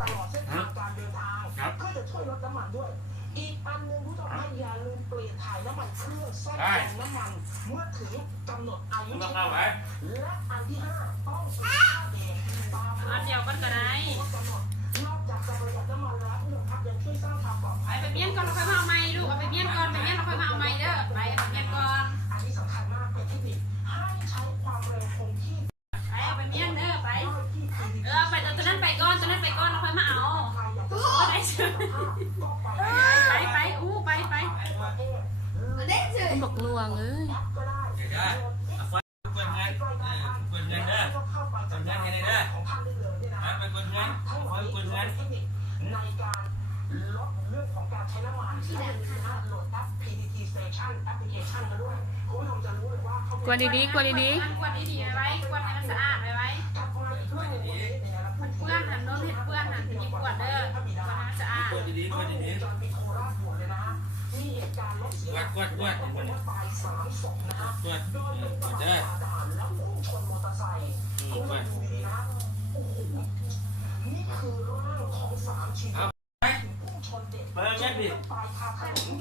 ตลอดเส้นทางการเดินทางก็จะช่วยลดน้ำมันด้วยอีกอันหนึ่งผู้ชมให้อย่าลืมเปลี่ยนถ่ายน้ำมันเครื่องแทรกแซงน้ำมันเมื่อถึงกำหนดอายุใช้งานและอันที่5ต้องเปลี่ยนค่าแดงตามอันเดียวกันก็ได้นอกจากจะประหยัดน้ำมันแล้วผู้ชมครับยังช่วยสร้างความปลอดภัยไปเมียนก่อนเราค่อยมาเอาไม้ลูกเอาไปเมียนก่อนไปเมียนเราค่อยมาเอาไม้เด้อไปเอาเมียนก่อนอันนี้สำคัญมากเป็นเทคนิคให้ใช้ความเร็วคงที่ไปเอาไปเมียนเด้อไปไปตอนนั้นไปก่อนตอนนั้นไปก่อนเราค่อยมาเอาไปไปอู้ไปบอกลวงเอ้ยในการลดเรื่องของการใช้น้ำมันที่ได้โหลดแอป PTT Station แอปพลิเคชันมาด้วยคุณผู้ชมจะรู้เลยว่ากวนดีๆกวนดีกวนดีๆไว้กวนให้มันสะอาดไว้มันเปื้อนหันโน้นเห็ดเปื้อนหันมีกวดเด้อกวนให้มันสะอาดจอมีโคราชด่วนเลยนะฮะมีเหตุการณ์รถเสียหลักตาย3 ศพนะฮะโดยเป็นฝ่ายทหารแล้วพุ่งชนมอเตอร์ไซค์คุณผู้ชมดูดีนะโอ้โหนี่คือร่างของ3 ชีวิตพุ่งชนเด็กปลายคาถนน